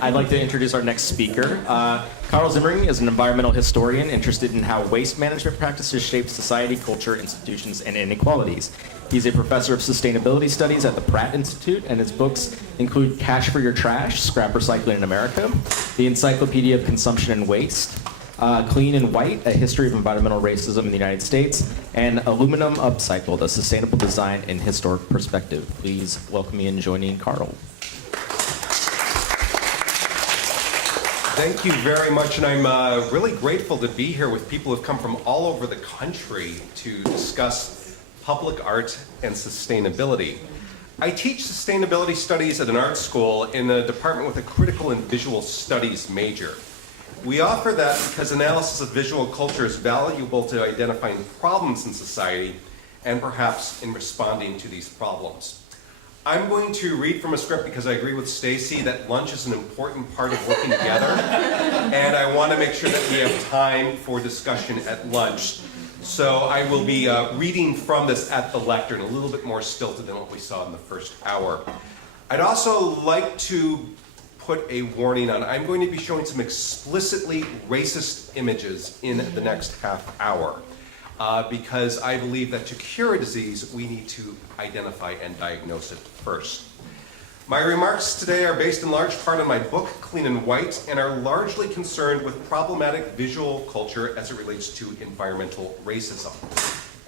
I'd like to introduce our next speaker. Carl Zimmerman is an environmental historian interested in how waste management practices shape society, culture, institutions, and inequalities. He's a professor of sustainability studies at the Pratt Institute, and his books include Cash for Your Trash, Scrap Recycling in America, The Encyclopedia of Consumption and Waste, Clean and White, A History of Environmental Racism in the United States, and Aluminum Upcycled, A Sustainable Design in Historic Perspective. Please welcome me in joining Carl. Thank you very much, and I'm really grateful to be here with people who have come from all over the country to discuss public art and sustainability. I teach sustainability studies at an art school in a department with a critical and visual studies major. We offer that because analysis of visual culture is valuable to identifying problems in society and perhaps in responding to these problems. I'm going to read from a script because I agree with Stacy that lunch is an important part of working together, and I want to make sure that we have time for discussion at lunch. So I will be reading from this at the lectern, a little bit more stilted than what we saw in the first hour. I'd also like to put a warning on. I'm going to be showing some explicitly racist images in the next half hour. Because I believe that to cure a disease, we need to identify and diagnose it first. My remarks today are based in large part on my book, Clean and White, and are largely concerned with problematic visual culture as it relates to environmental racism.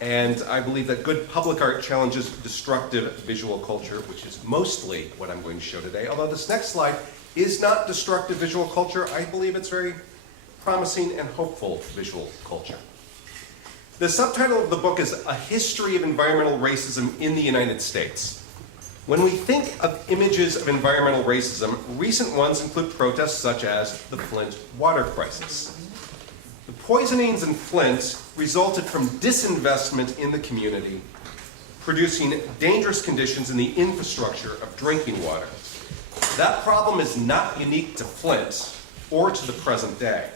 And I believe that good public art challenges destructive visual culture, which is mostly what I'm going to show today. Although this next slide is not destructive visual culture, I believe it's very promising and hopeful visual culture. The subtitle of the book is A History of Environmental Racism in the United States. When we think of images of environmental racism, recent ones include protests such as the Flint water crisis. The poisonings in Flint resulted from disinvestment in the community, producing dangerous conditions in the infrastructure of drinking water. That problem is not unique to Flint or to the present day.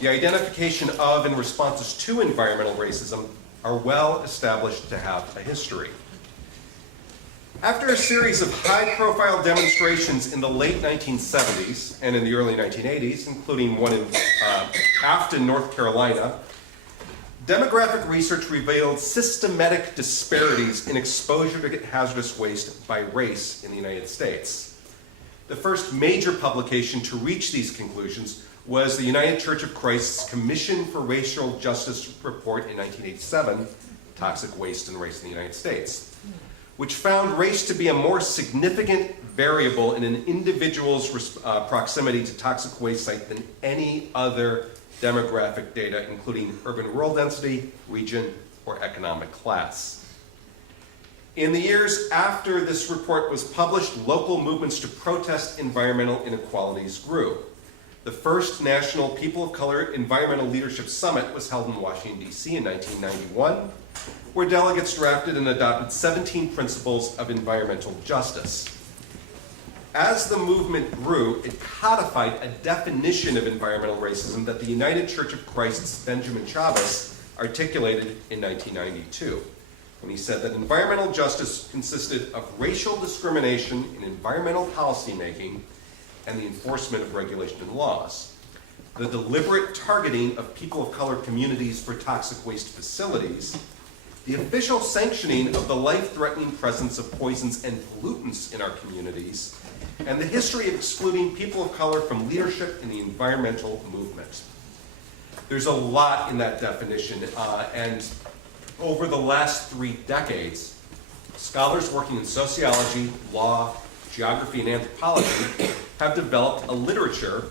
The identification of and responses to environmental racism are well established to have a history. After a series of high-profile demonstrations in the late 1970s and in the early 1980s, including one in Afton, North Carolina, demographic research revealed systematic disparities in exposure to hazardous waste by race in the United States. The first major publication to reach these conclusions was the United Church of Christ's Commission for Racial Justice report in 1987, Toxic Waste and Race in the United States, which found race to be a more significant variable in an individual's proximity to toxic waste site than any other demographic data, including urban-rural density, region, or economic class. In the years after this report was published, local movements to protest environmental inequalities grew. The first National People of Color Environmental Leadership Summit was held in Washington, D.C. in 1991, where delegates drafted and adopted 17 principles of environmental justice. As the movement grew, it codified a definition of environmental racism that the United Church of Christ's Benjamin Chavez articulated in 1992, when he said that environmental justice consisted of racial discrimination in environmental policymaking and the enforcement of regulation and laws, the deliberate targeting of people of color communities for toxic waste facilities, the official sanctioning of the life-threatening presence of poisons and pollutants in our communities, and the history of excluding people of color from leadership in the environmental movement. There's a lot in that definition, and over the last 3 decades, scholars working in sociology, law, geography, and anthropology have developed a literature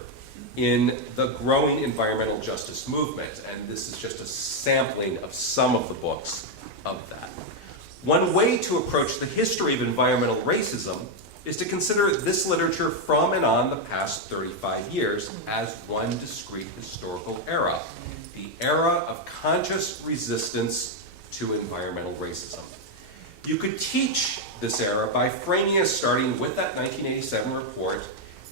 in the growing environmental justice movement, and this is just a sampling of some of the books of that. One way to approach the history of environmental racism is to consider this literature from and on the past 35 years as one discrete historical era, the era of conscious resistance to environmental racism. You could teach this era by framing it starting with that 1987 report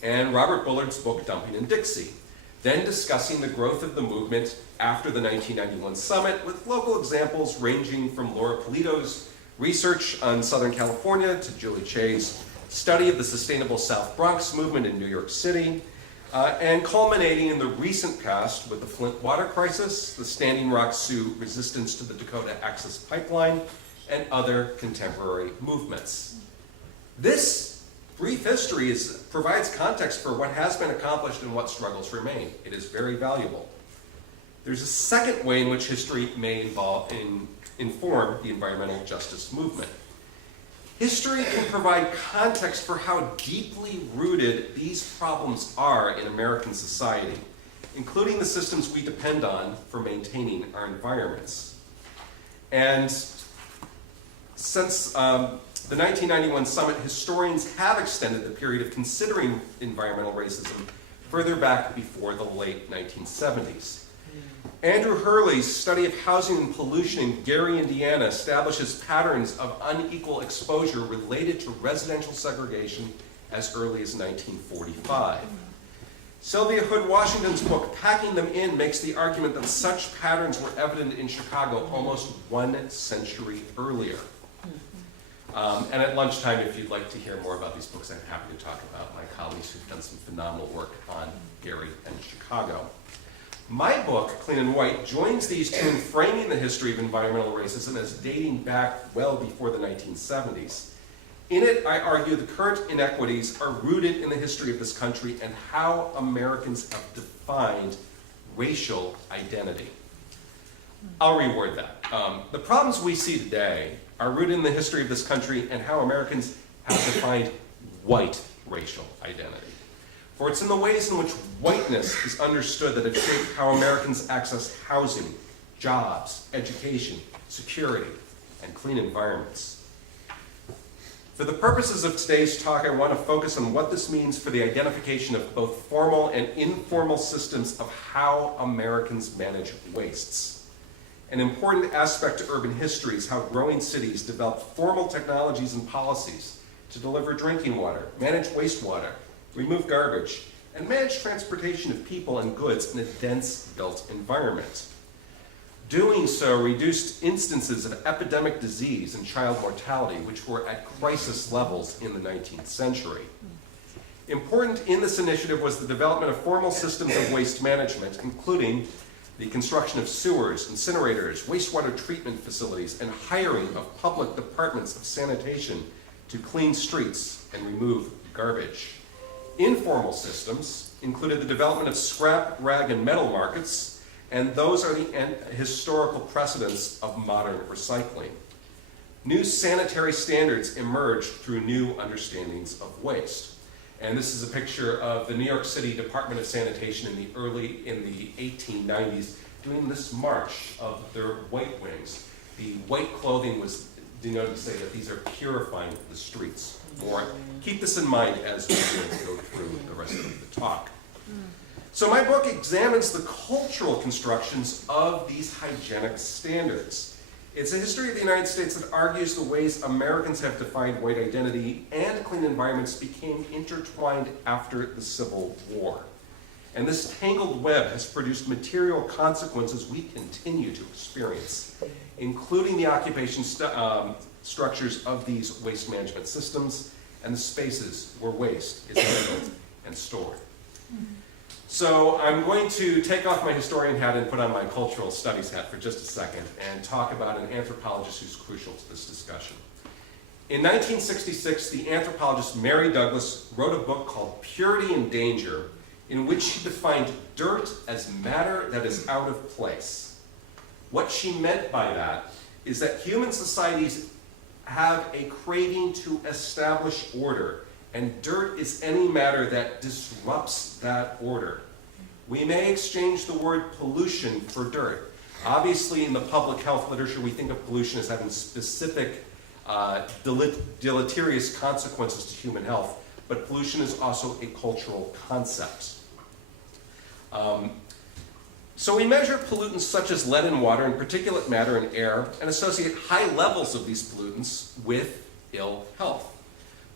and Robert Bullard's book, Dumping in Dixie, then discussing the growth of the movement after the 1991 summit with local examples ranging from Laura Polito's research on Southern California to Julie Che's study of the sustainable South Bronx movement in New York City, and culminating in the recent past with the Flint water crisis, the Standing Rock Sioux resistance to the Dakota Access Pipeline, and other contemporary movements. This brief history provides context for what has been accomplished and what struggles remain. It is very valuable. There's a second way in which history may inform the environmental justice movement. History can provide context for how deeply rooted these problems are in American society, including the systems we depend on for maintaining our environments. And since the 1991 summit, historians have extended the period of considering environmental racism further back before the late 1970s. Andrew Hurley's study of housing and pollution in Gary, Indiana, establishes patterns of unequal exposure related to residential segregation as early as 1945. Sylvia Hood Washington's book, Packing Them In, makes the argument that such patterns were evident in Chicago almost 1 century earlier. And at lunchtime, if you'd like to hear more about these books, I'm happy to talk about my colleagues who've done some phenomenal work on Gary and Chicago. My book, Clean and White, joins these two in framing the history of environmental racism as dating back well before the 1970s. In it, I argue the current inequities are rooted in the history of this country and how Americans have defined racial identity. I'll reword that. The problems we see today are rooted in the history of this country and how Americans have defined white racial identity. For it's in the ways in which whiteness is understood that have shaped how Americans access housing, jobs, education, security, and clean environments. For the purposes of today's talk, I want to focus on what this means for the identification of both formal and informal systems of how Americans manage wastes. An important aspect to urban history is how growing cities develop formal technologies and policies to deliver drinking water, manage wastewater, remove garbage, and manage transportation of people and goods in a dense built environment. Doing so reduced instances of epidemic disease and child mortality, which were at crisis levels in the 19th century. Important in this initiative was the development of formal systems of waste management, including the construction of sewers, incinerators, wastewater treatment facilities, and hiring of public departments of sanitation to clean streets and remove garbage. Informal systems included the development of scrap, rag, and metal markets, and those are the historical precedents of modern recycling. New sanitary standards emerged through new understandings of waste. And this is a picture of the New York City Department of Sanitation in the 1890s doing this march of their white wings. The white clothing was denoted to say that these are purifying the streets more. Keep this in mind as we go through the rest of the talk. So my book examines the cultural constructions of these hygienic standards. It's a history of the United States that argues the ways Americans have defined white identity and clean environments became intertwined after the Civil War. And this tangled web has produced material consequences we continue to experience, including the occupation structures of these waste management systems and the spaces where waste is handled and stored. So I'm going to take off my historian hat and put on my cultural studies hat for just a second and talk about an anthropologist who's crucial to this discussion. In 1966, the anthropologist Mary Douglas wrote a book called Purity and Danger, in which she defined dirt as matter that is out of place. What she meant by that is that human societies have a craving to establish order, and dirt is any matter that disrupts that order. We may exchange the word pollution for dirt. Obviously, in the public health literature, we think of pollution as having specific deleterious consequences to human health, but pollution is also a cultural concept. So we measure pollutants such as lead in water and particulate matter in air and associate high levels of these pollutants with ill health.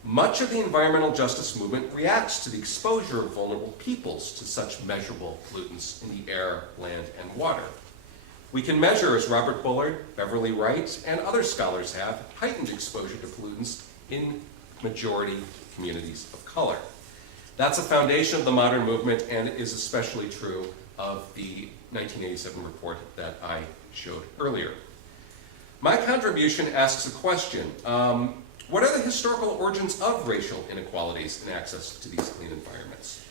Much of the environmental justice movement reacts to the exposure of vulnerable peoples to such measurable pollutants in the air, land, and water. We can measure, as Robert Bullard, Beverly Wright, and other scholars have, heightened exposure to pollutants in majority communities of color. That's a foundation of the modern movement and is especially true of the 1987 report that I showed earlier. My contribution asks a question. What are the historical origins of racial inequalities in access to these clean environments?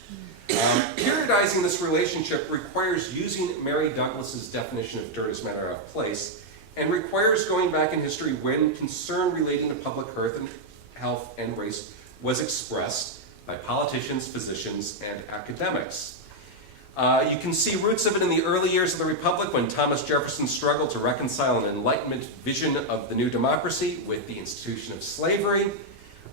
Periodizing this relationship requires using Mary Douglas's definition of dirt as matter of place, and requires going back in history when concern relating to public health and race was expressed by politicians, physicians, and academics. You can see roots of it in the early years of the Republic when Thomas Jefferson struggled to reconcile an Enlightenment vision of the new democracy with the institution of slavery.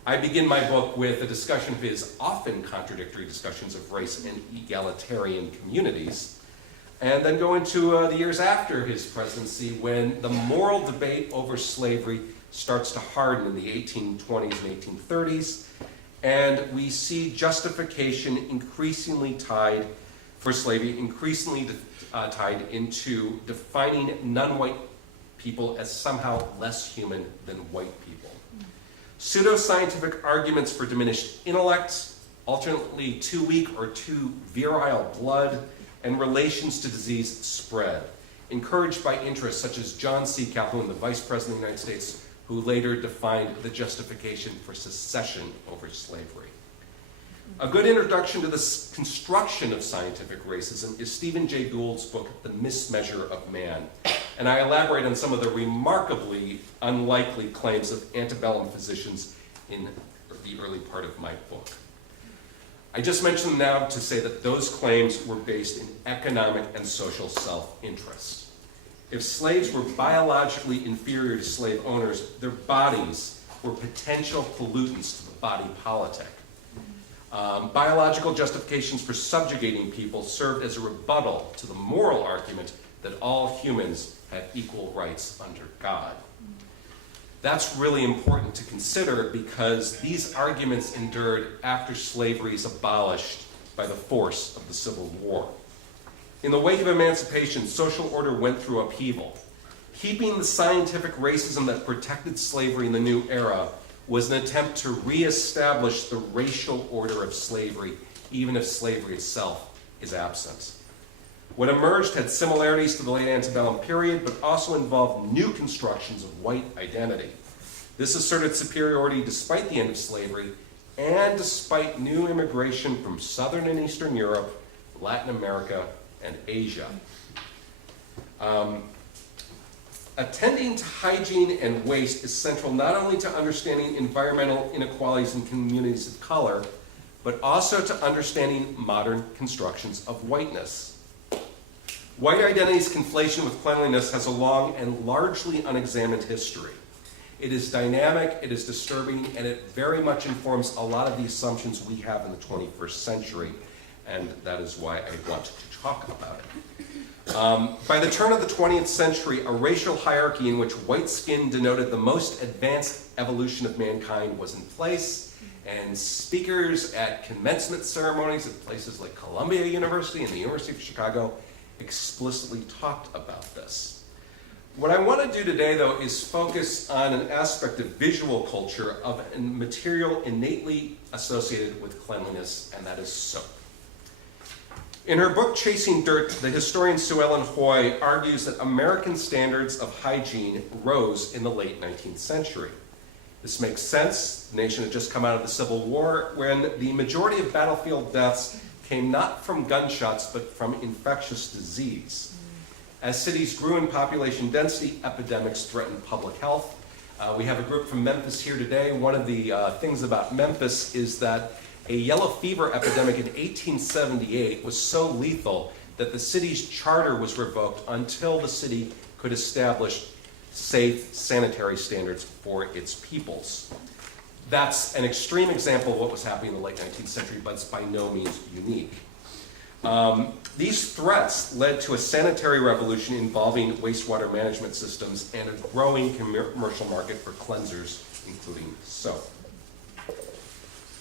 I begin my book with a discussion of his often contradictory discussions of race and egalitarian communities, and then go into the years after his presidency when the moral debate over slavery starts to harden in the 1820s and 1830s, and we see justification increasingly tied for slavery, increasingly tied into defining non-white people as somehow less human than white people. Pseudoscientific arguments for diminished intellect, alternately too weak or too virile blood, and relations to disease spread, encouraged by interests such as John C. Calhoun, the Vice President of the United States, who later defined the justification for secession over slavery. A good introduction to this construction of scientific racism is Stephen Jay Gould's book, The Mismeasure of Man, and I elaborate on some of the remarkably unlikely claims of antebellum physicians in the early part of my book. I just mention them now to say that those claims were based in economic and social self-interest. If slaves were biologically inferior to slave owners, their bodies were potential pollutants to the body politic. Biological justifications for subjugating people served as a rebuttal to the moral argument that all humans have equal rights under God. That's really important to consider because these arguments endured after slavery is abolished by the force of the Civil War. In the wake of emancipation, social order went through upheaval. Keeping the scientific racism that protected slavery in the new era was an attempt to reestablish the racial order of slavery, even if slavery itself is absent. What emerged had similarities to the late antebellum period, but also involved new constructions of white identity. This asserted superiority despite the end of slavery and despite new immigration from Southern and Eastern Europe, Latin America, and Asia. Attending to hygiene and waste is central not only to understanding environmental inequalities in communities of color, but also to understanding modern constructions of whiteness. White identity's conflation with cleanliness has a long and largely unexamined history. It is dynamic, it is disturbing, and it very much informs a lot of the assumptions we have in the 21st century, and that is why I want to talk about it. By the turn of the 20th century, a racial hierarchy in which white skin denoted the most advanced evolution of mankind was in place, and speakers at commencement ceremonies at places like Columbia University and the University of Chicago explicitly talked about this. What I want to do today, though, is focus on an aspect of visual culture of a material innately associated with cleanliness, and that is soap. In her book, Chasing Dirt, the historian Sue Ellen Hoy argues that American standards of hygiene rose in the late 19th century. This makes sense. The nation had just come out of the Civil War, when the majority of battlefield deaths came not from gunshots, but from infectious disease. As cities grew in population density, epidemics threatened public health. We have a group from Memphis here today. One of the things about Memphis is that a yellow fever epidemic in 1878 was so lethal that the city's charter was revoked until the city could establish safe sanitary standards for its peoples. That's an extreme example of what was happening in the late 19th century, but it's by no means unique. These threats led to a sanitary revolution involving wastewater management systems and a growing commercial market for cleansers, including soap.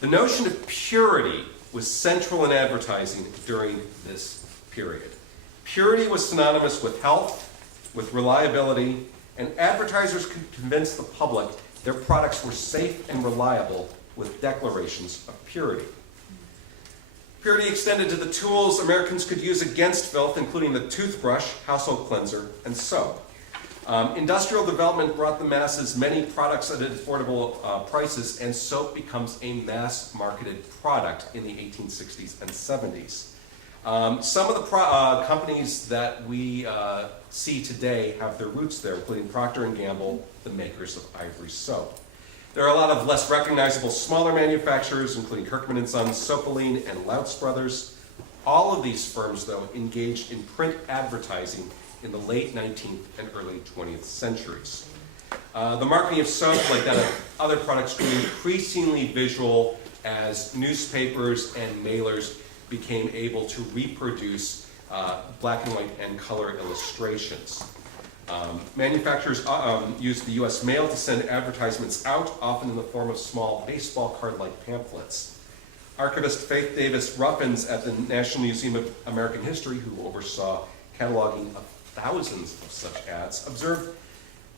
The notion of purity was central in advertising during this period. Purity was synonymous with health, with reliability, and advertisers could convince the public their products were safe and reliable with declarations of purity. Purity extended to the tools Americans could use against filth, including the toothbrush, household cleanser, and soap. Industrial development brought the masses many products at affordable prices, and soap becomes a mass-marketed product in the 1860s and 70s. Some of the companies that we see today have their roots there, including Procter & Gamble, the makers of Ivory soap. There are a lot of less recognizable smaller manufacturers, including Kirkman & Sons, Sopoline, and Louts Brothers. All of these firms, though, engaged in print advertising in the late 19th and early 20th centuries. The marketing of soap, like that of other products, grew increasingly visual as newspapers and mailers became able to reproduce black and white and color illustrations. Manufacturers used the U.S. mail to send advertisements out, often in the form of small baseball card-like pamphlets. Archivist Faith Davis Ruffins at the National Museum of American History, who oversaw cataloging of thousands of such ads, observed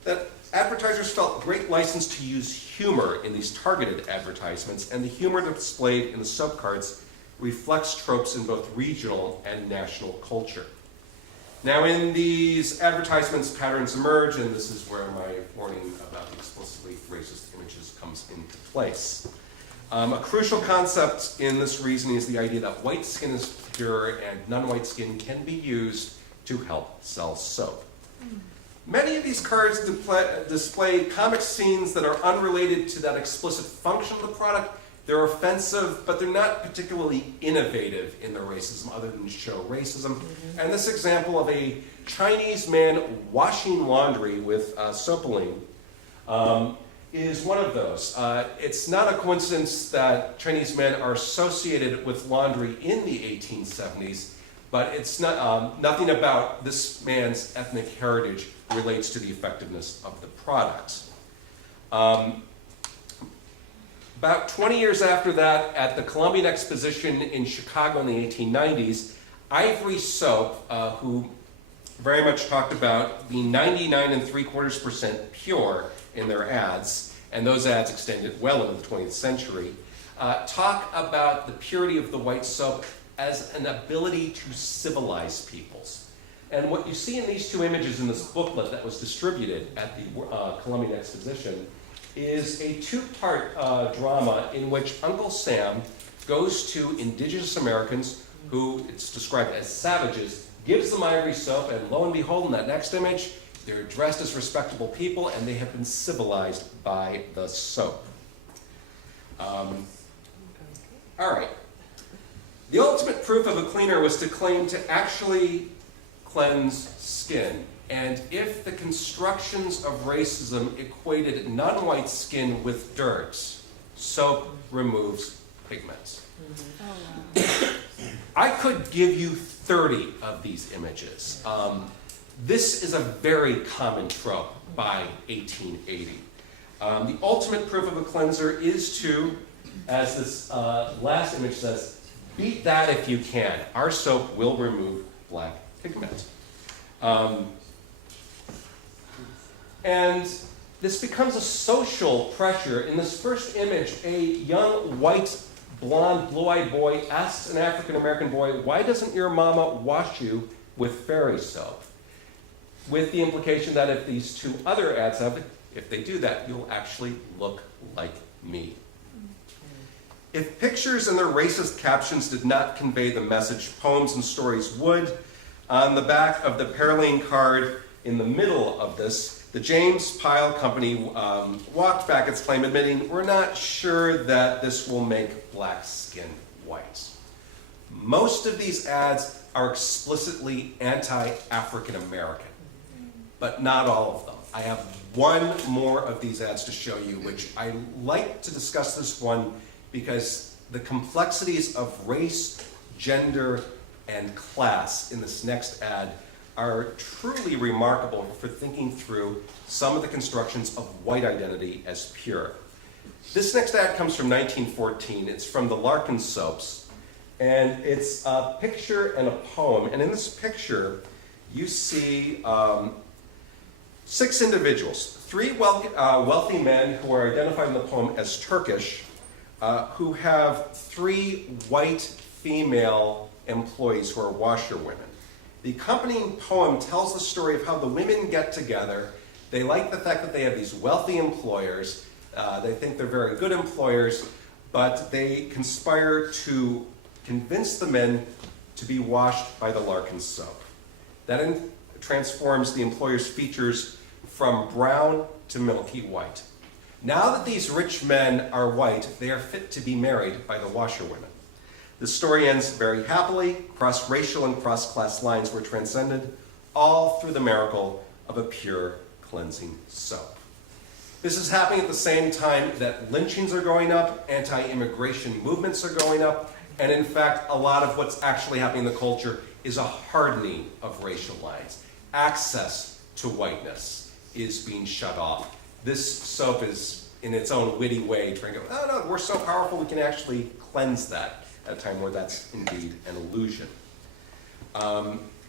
that advertisers felt great license to use humor in these targeted advertisements, and the humor displayed in the soap cards reflects tropes in both regional and national culture. Now, in these advertisements, patterns emerge, and this is where my warning about explicitly racist images comes into place. A crucial concept in this reasoning is the idea that white skin is pure and non-white skin can be used to help sell soap. Many of these cards display comic scenes that are unrelated to that explicit function of the product. They're offensive, but they're not particularly innovative in their racism other than to show racism. And this example of a Chinese man washing laundry with Sopoline is one of those. It's not a coincidence that Chinese men are associated with laundry in the 1870s, but it's not, nothing about this man's ethnic heritage relates to the effectiveness of the product. About 20 years after that, at the Columbian Exposition in Chicago in the 1890s, Ivory Soap, who very much talked about being 99.75% pure in their ads, and those ads extended well into the 20th century, talk about the purity of the white soap as an ability to civilize peoples. And what you see in these two images in this booklet that was distributed at the Columbian Exposition is a two-part drama in which Uncle Sam goes to indigenous Americans who it's described as savages, gives them ivory soap, and lo and behold, in that next image, they're dressed as respectable people and they have been civilized by the soap. All right. The ultimate proof of a cleaner was to claim to actually cleanse skin. And if the constructions of racism equated non-white skin with dirt, soap removes pigments. I could give you 30 of these images. This is a very common trope by 1880. The ultimate proof of a cleanser is to, as this last image says, beat that if you can. Our soap will remove black pigment. And this becomes a social pressure. In this first image, a young, white, blonde, blue-eyed boy asks an African-American boy, "Why doesn't your mama wash you with fairy soap?" With the implication that if these two other ads have it, if they do that, you'll actually look like me. If pictures and their racist captions did not convey the message, poems and stories would. On the back of the Pearline card in the middle of this, the James Pyle Company walked back its claim, admitting, "We're not sure that this will make black skin white." Most of these ads are explicitly anti-African American, but not all of them. I have one more of these ads to show you, which I like to discuss this one because the complexities of race, gender, and class in this next ad are truly remarkable for thinking through some of the constructions of white identity as pure. This next ad comes from 1914. It's from the Larkin soaps, and it's a picture and a poem. And in this picture, you see 6 individuals, 3 wealthy men who are identified in the poem as Turkish, who have 3 white female employees who are washerwomen. The accompanying poem tells the story of how the women get together. They like the fact that they have these wealthy employers. They think they're very good employers, but they conspire to convince the men to be washed by the Larkin soap. That transforms the employer's features from brown to milky white. Now that these rich men are white, they are fit to be married by the washerwomen. The story ends very happily. Cross-racial and cross-class lines were transcended, all through the miracle of a pure cleansing soap. This is happening at the same time that lynchings are going up, anti-immigration movements are going up, and in fact, a lot of what's actually happening in the culture is a hardening of racial lines. Access to whiteness is being shut off. This soap is, in its own witty way, trying to go, oh no, we're so powerful we can actually cleanse that, at a time where that's indeed an illusion.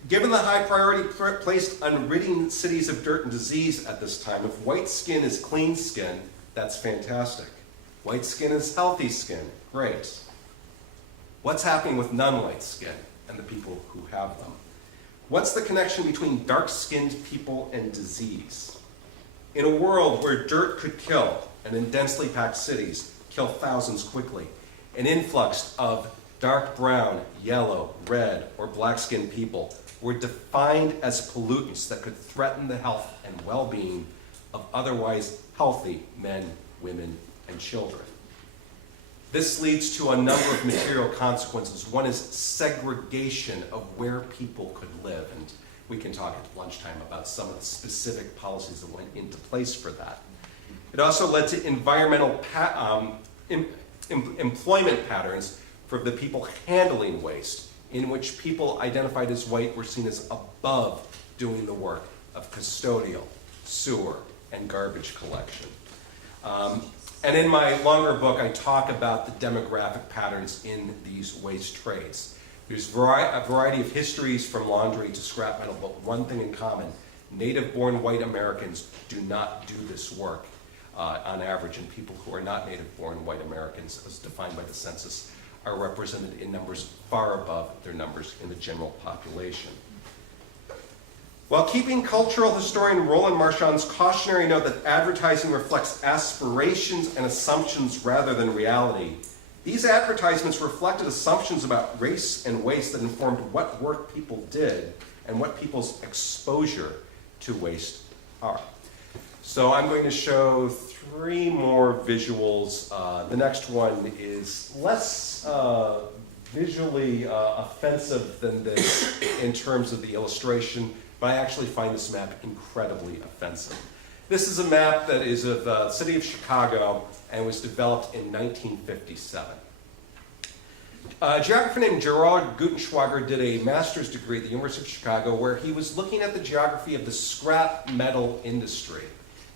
Given the high priority placed on ridding cities of dirt and disease at this time, if white skin is clean skin, that's fantastic. White skin is healthy skin, great. What's happening with non-white skin and the people who have them? What's the connection between dark-skinned people and disease? In a world where dirt could kill, and in densely packed cities, kill thousands quickly, an influx of dark brown, yellow, red, or black-skinned people were defined as pollutants that could threaten the health and well-being of otherwise healthy men, women, and children. This leads to a number of material consequences. One is segregation of where people could live, and we can talk at lunchtime about some of the specific policies that went into place for that. It also led to environmental employment patterns for the people handling waste, in which people identified as white were seen as above doing the work of custodial, sewer, and garbage collection. And in my longer book, I talk about the demographic patterns in these waste trades. There's a variety of histories from laundry to scrap metal, but one thing in common: native-born white Americans do not do this work on average, and people who are not native-born white Americans, as defined by the census, are represented in numbers far above their numbers in the general population. While keeping cultural historian Roland Marchand's cautionary note that advertising reflects aspirations and assumptions rather than reality, these advertisements reflected assumptions about race and waste that informed what work people did and what people's exposure to waste are. So I'm going to show 3 more visuals. The next one is less visually offensive than this in terms of the illustration, but I actually find this map incredibly offensive. This is a map that is of the city of Chicago and was developed in 1957. A geographer named Gerard Gutenschwager did a master's degree at the University of Chicago where he was looking at the geography of the scrap metal industry.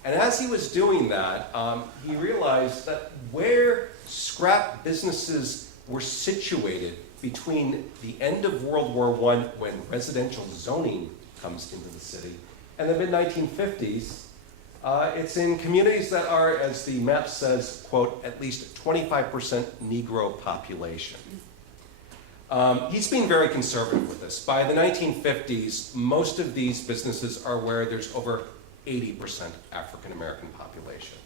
And as he was doing that, he realized that where scrap businesses were situated between the end of World War I, when residential zoning comes into the city, and the mid-1950s, it's in communities that are, as the map says, quote, at least 25% Negro population. He's being very conservative with this. By the 1950s, most of these businesses are where there's over 80% African American population.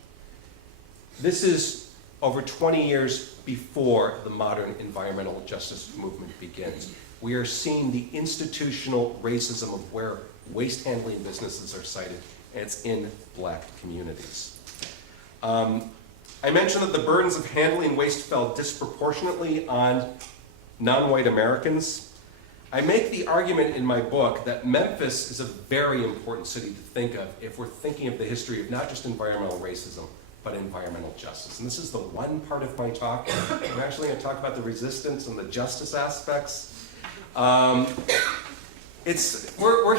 This is over 20 years before the modern environmental justice movement begins. We are seeing the institutional racism of where waste handling businesses are sited, and it's in black communities. I mentioned that the burdens of handling waste fell disproportionately on non-white Americans. I make the argument in my book that Memphis is a very important city to think of if we're thinking of the history of not just environmental racism, but environmental justice. And this is the one part of my talk. I'm actually going to talk about the resistance and the justice aspects. We're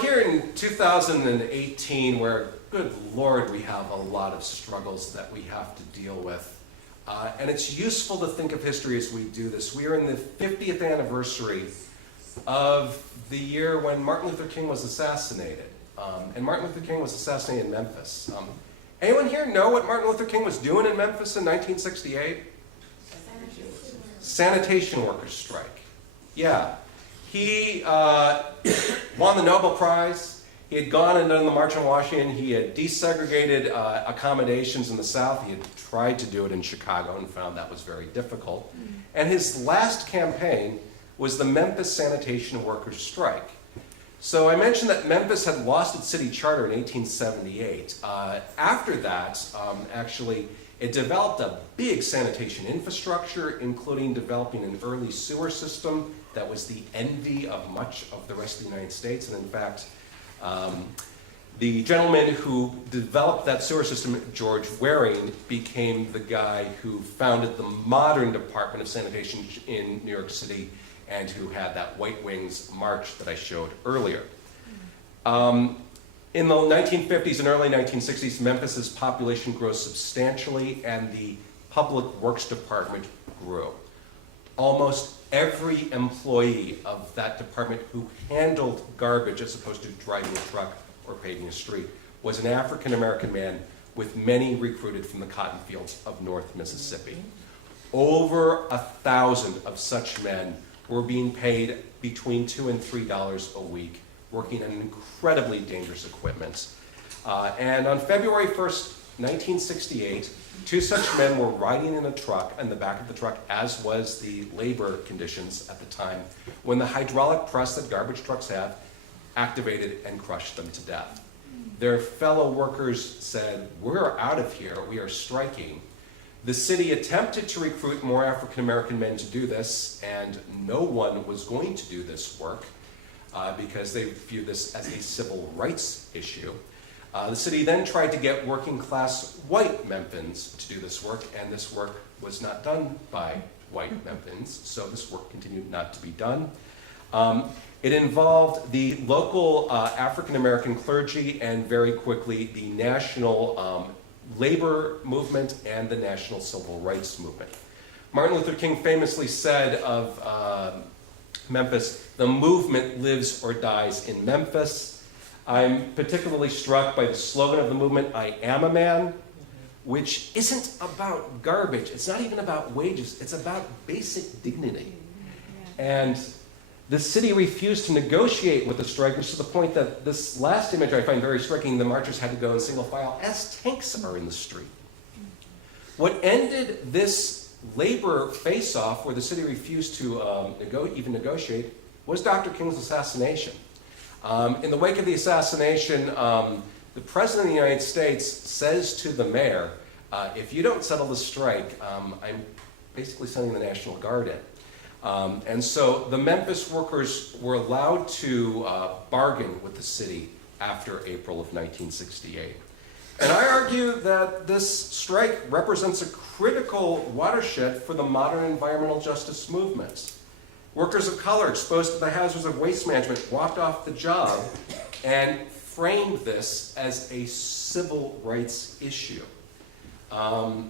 here in 2018 where, good Lord, we have a lot of struggles that we have to deal with. And it's useful to think of history as we do this. We are in the 50th anniversary of the year when Martin Luther King was assassinated. And Martin Luther King was assassinated in Memphis. Anyone here know what Martin Luther King was doing in Memphis in 1968? Sanitation workers strike. Yeah. He won the Nobel Prize. He had gone and done the March on Washington. He had desegregated accommodations in the South. He had tried to do it in Chicago and found that was very difficult. And his last campaign was the Memphis Sanitation Workers Strike. So I mentioned that Memphis had lost its city charter in 1878. After that, actually, it developed a big sanitation infrastructure, including developing an early sewer system that was the envy of much of the rest of the United States. And in fact, the gentleman who developed that sewer system, George Waring, became the guy who founded the modern Department of Sanitation in New York City and who had that White Wings March that I showed earlier. In the 1950s and early 1960s, Memphis's population grew substantially and the Public Works Department grew. Almost every employee of that department who handled garbage as opposed to driving a truck or paving a street was an African-American man, with many recruited from the cotton fields of North Mississippi. Over 1,000 of such men were being paid between $2 and $3 a week, working on incredibly dangerous equipment. And on February 1st, 1968, two such men were riding in a truck, in the back of the truck, as was the labor conditions at the time, when the hydraulic press that garbage trucks have activated and crushed them to death. Their fellow workers said, "We're out of here, we are striking." The city attempted to recruit more African-American men to do this, and no one was going to do this work because they viewed this as a civil rights issue. The city then tried to get working-class white Memphans to do this work, and this work was not done by white Memphans, so this work continued not to be done. It involved the local African-American clergy and very quickly the national labor movement and the national civil rights movement. Martin Luther King famously said of Memphis, "The movement lives or dies in Memphis." I'm particularly struck by the slogan of the movement, "I am a man," which isn't about garbage. It's not even about wages. It's about basic dignity. And the city refused to negotiate with the strikers to the point that this last image I find very striking, the marchers had to go in single file as tanks are in the street. What ended this labor face-off, where the city refused to even negotiate, was Dr. King's assassination. In the wake of the assassination, the President of the United States says to the mayor, if you don't settle the strike, I'm basically sending the National Guard in. And so the Memphis workers were allowed to bargain with the city after April of 1968. And I argue that this strike represents a critical watershed for the modern environmental justice movement. Workers of color exposed to the hazards of waste management walked off the job and framed this as a civil rights issue.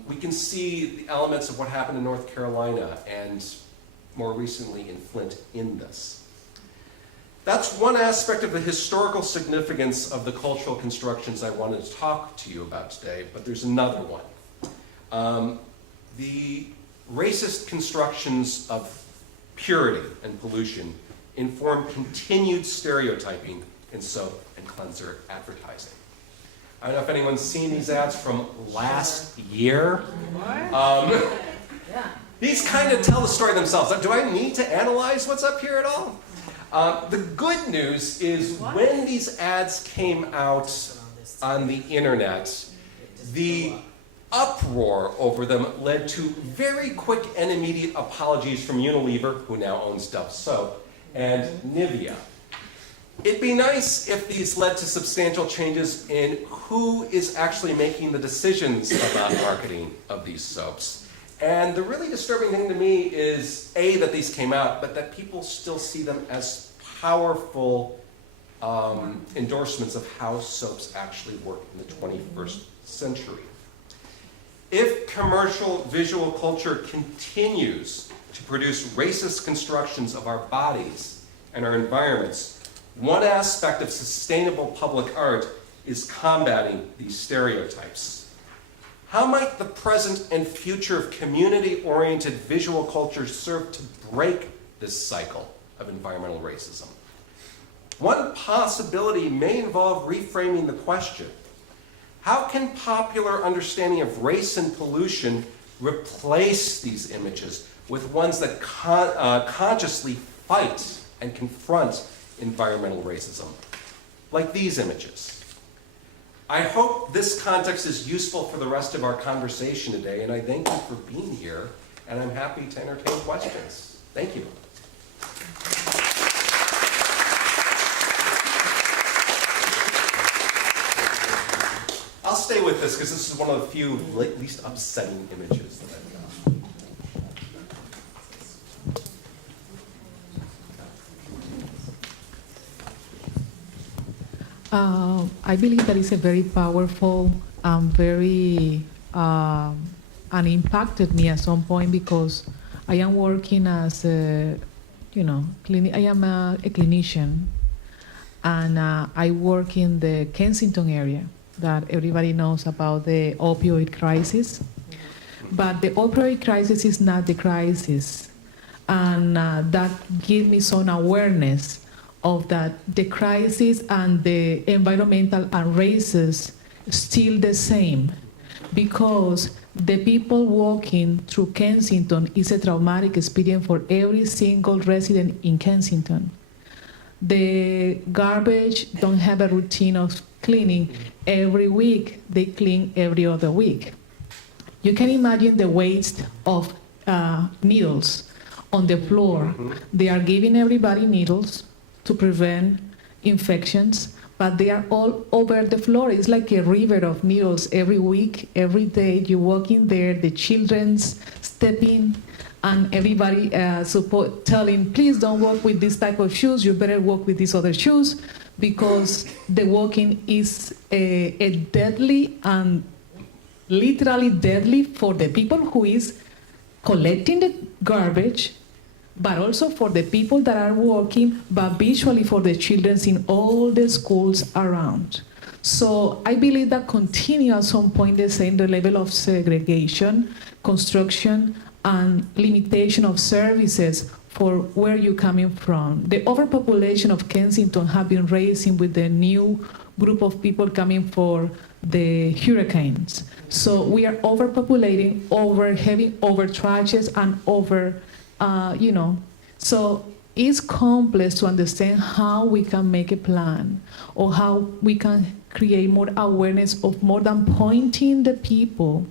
We can see the elements of what happened in North Carolina and more recently in Flint in this. That's one aspect of the historical significance of the cultural constructions I wanted to talk to you about today, but there's another one. The racist constructions of purity and pollution inform continued stereotyping in soap and cleanser advertising. I don't know if anyone's seen these ads from last year. These kind of tell the story themselves. Do I need to analyze what's up here at all? The good news is when these ads came out on the internet, the uproar over them led to very quick and immediate apologies from Unilever, who now owns Dove soap, and Nivea. It'd be nice if these led to substantial changes in who is actually making the decisions about marketing of these soaps. And the really disturbing thing to me is, A, that these came out, but that people still see them as powerful endorsements of how soaps actually work in the 21st century. If commercial visual culture continues to produce racist constructions of our bodies and our environments, one aspect of sustainable public art is combating these stereotypes. How might the present and future of community-oriented visual cultures serve to break this cycle of environmental racism? One possibility may involve reframing the question: how can popular understanding of race and pollution replace these images with ones that consciously fight and confront environmental racism, like these images? I hope this context is useful for the rest of our conversation today, and I thank you for being here, and I'm happy to entertain questions. Thank you. I'll stay with this because this is one of the few least upsetting images that I've got. I believe that is a very powerful and very and impacted me at some point because I am working as a, I am a clinician, and I work in the Kensington area that everybody knows about the opioid crisis. But the opioid crisis is not the crisis, and that gives me some awareness of that the crisis and the environmental and races still the same, because the people walking through Kensington is a traumatic experience for every single resident in Kensington. The garbage don't have a routine of cleaning every week, they clean every other week. You can imagine the waste of needles on the floor. They are giving everybody needles to prevent infections, but they are all over the floor. It's like a river of needles every week, every day. You walk in there, the children's stepping, and everybody telling, please don't walk with this type of shoes, you better walk with these other shoes, because the walking is a deadly and literally deadly for the people who is collecting the garbage, but also for the people that are working, but visually for the children in all the schools around. So I believe that continue at some point the level of segregation, construction, and limitation of services for where you're coming from. The overpopulation of Kensington have been raising with the new group of people coming for the hurricanes. So we are overpopulating, having over trashes and over, so it's complex to understand how we can make a plan or how we can create more awareness of more than pointing the people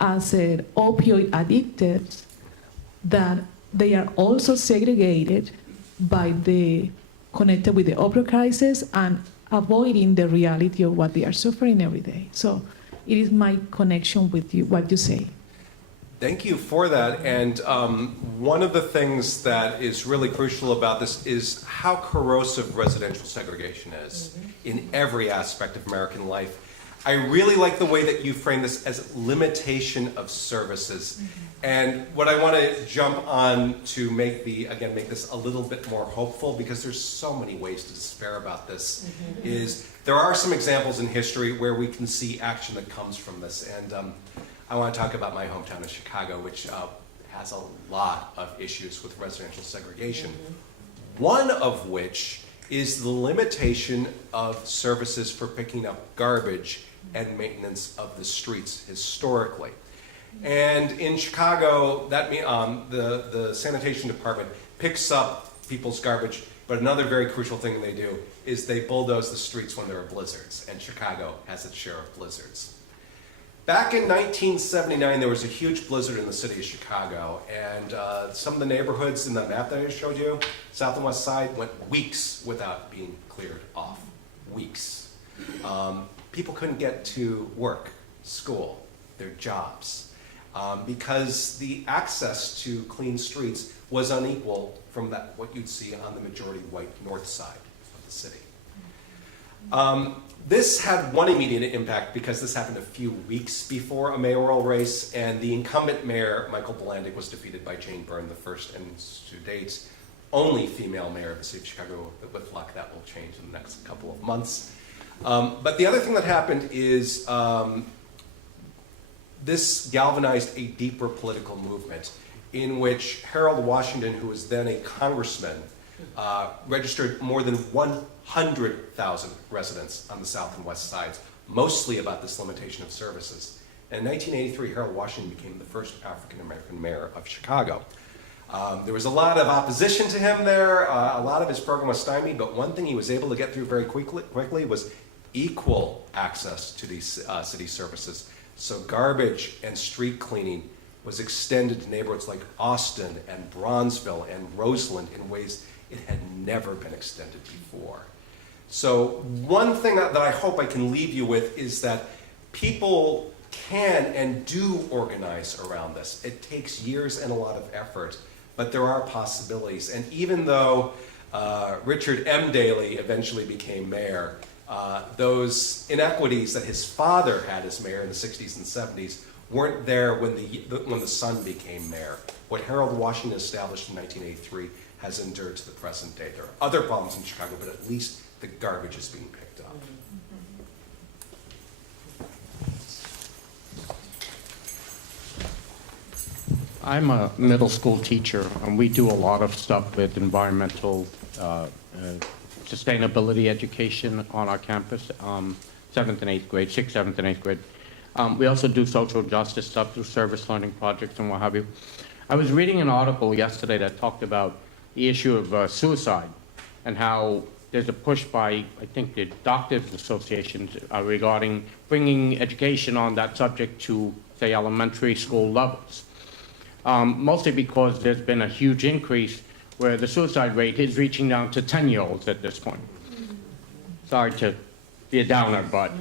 as opioid addicted, that they are also segregated by connected with the opioid crisis and avoiding the reality of what they are suffering every day. So it is my connection with you, what you say. Thank you for that. And one of the things that is really crucial about this is how corrosive residential segregation is in every aspect of American life. I really like the way that you frame this as limitation of services. And what I want to jump on to make this a little bit more hopeful, because there's so many ways to despair about this, is there are some examples in history where we can see action that comes from this. And I want to talk about my hometown of Chicago, which has a lot of issues with residential segregation. One of which is the limitation of services for picking up garbage and maintenance of the streets historically. And in Chicago, that the sanitation department picks up people's garbage, but another very crucial thing they do is they bulldoze the streets when there are blizzards, and Chicago has its share of blizzards. Back in 1979, there was a huge blizzard in the city of Chicago, and some of the neighborhoods in the map that I just showed you, South and West Side, went weeks without being cleared off. Weeks. People couldn't get to work, school, their jobs, because the access to clean streets was unequal from what you'd see on the majority white north side of the city. This had one immediate impact because this happened a few weeks before a mayoral race, and the incumbent mayor, Michael Blandick, was defeated by Jane Byrne, the first and to date only female mayor of the city of Chicago. With luck, that will change in the next couple of months. But the other thing that happened is this galvanized a deeper political movement in which Harold Washington, who was then a congressman, registered more than 100,000 residents on the south and west sides, mostly about this limitation of services. And in 1983, Harold Washington became the first African-American mayor of Chicago. There was a lot of opposition to him there. A lot of his program was stymied, but one thing he was able to get through very quickly was equal access to these city services. So garbage and street cleaning was extended to neighborhoods like Austin and Bronzeville and Roseland in ways it had never been extended before. So one thing that I hope I can leave you with is that people can and do organize around this. It takes years and a lot of effort, but there are possibilities. And even though Richard M. Daley eventually became mayor, those inequities that his father had as mayor in the 60s and 70s weren't there when the son became mayor. What Harold Washington established in 1983 has endured to the present day. There are other problems in Chicago, but at least the garbage is being picked up. I'm a middle school teacher, and we do a lot of stuff with environmental sustainability education on our campus, 7th and 8th grade, 6th, 7th, and 8th grade. We also do social justice stuff through service learning projects and what have you. I was reading an article yesterday that talked about the issue of suicide and how there's a push by, I think, the doctors' associations regarding bringing education on that subject to, say, elementary school levels. Mostly because there's been a huge increase where the suicide rate is reaching down to 10-year-olds at this point. Sorry to be a downer, but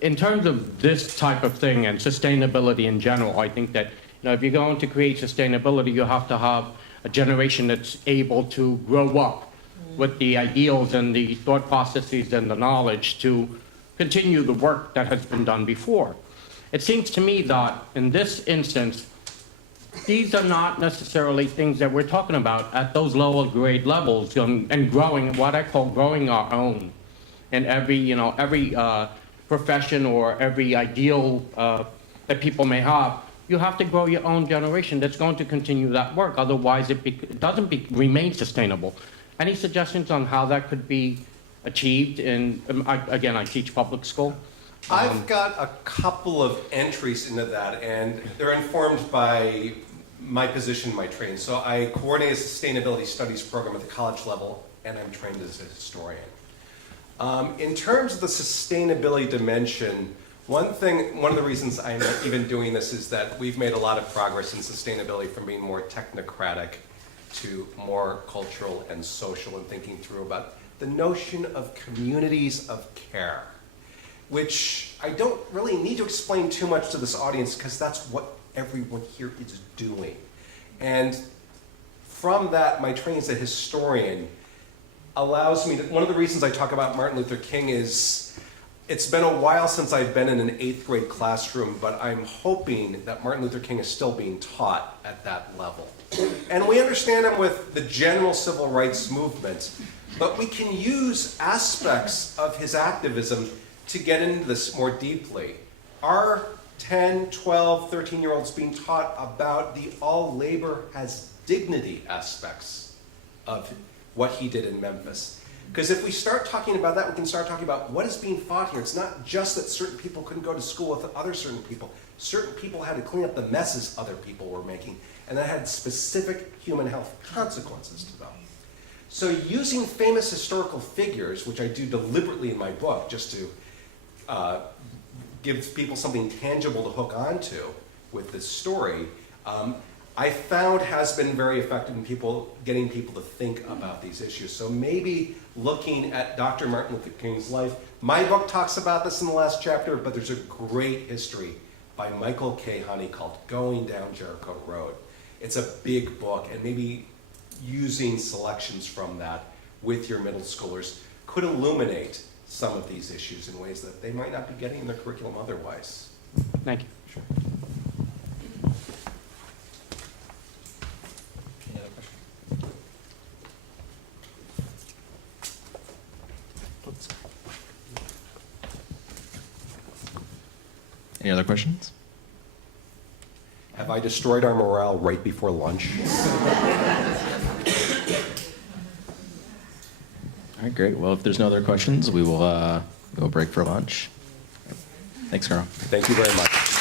in terms of this type of thing and sustainability in general, I think that if you're going to create sustainability, you have to have a generation that's able to grow up with the ideals and the thought processes and the knowledge to continue the work that has been done before. It seems to me that in this instance, these are not necessarily things that we're talking about at those lower grade levels and growing, what I call growing our own. And every profession or every ideal that people may have, you have to grow your own generation that's going to continue that work. Otherwise, it doesn't remain sustainable. Any suggestions on how that could be achieved? And again, I teach public school. I've got a couple of entries into that, and they're informed by my position, my training. So I coordinate a sustainability studies program at the college level, and I'm trained as a historian. In terms of the sustainability dimension, one of the reasons I'm even doing this is that we've made a lot of progress in sustainability from being more technocratic to more cultural and social, and thinking through about the notion of communities of care, which I don't really need to explain too much to this audience because that's what everyone here is doing. And from that, my training as a historian allows me to, one of the reasons I talk about Martin Luther King is, it's been a while since I've been in an 8th grade classroom, but I'm hoping that Martin Luther King is still being taught at that level. And we understand him with the general civil rights movement, but we can use aspects of his activism to get into this more deeply. Are 10, 12, 13-year-olds being taught about the all labor has dignity aspects of what he did in Memphis? Because if we start talking about that, we can start talking about what is being fought here. It's not just that certain people couldn't go to school with other certain people. Certain people had to clean up the messes other people were making, and that had specific human health consequences to them. So using famous historical figures, which I do deliberately in my book, just to give people something tangible to hook onto with this story, I found has been very effective in getting people to think about these issues. So maybe looking at Dr. Martin Luther King's life. My book talks about this in the last chapter, but there's a great history by Michael K. Honey called Going Down Jericho Road. It's a big book, and maybe using selections from that with your middle schoolers could illuminate some of these issues in ways that they might not be getting in their curriculum otherwise. Thank you. Sure. Any other questions? Any other questions? Have I destroyed our morale right before lunch? All right, great. Well, if there's no other questions, we'll break for lunch. Thanks, Carl. Thank you very much.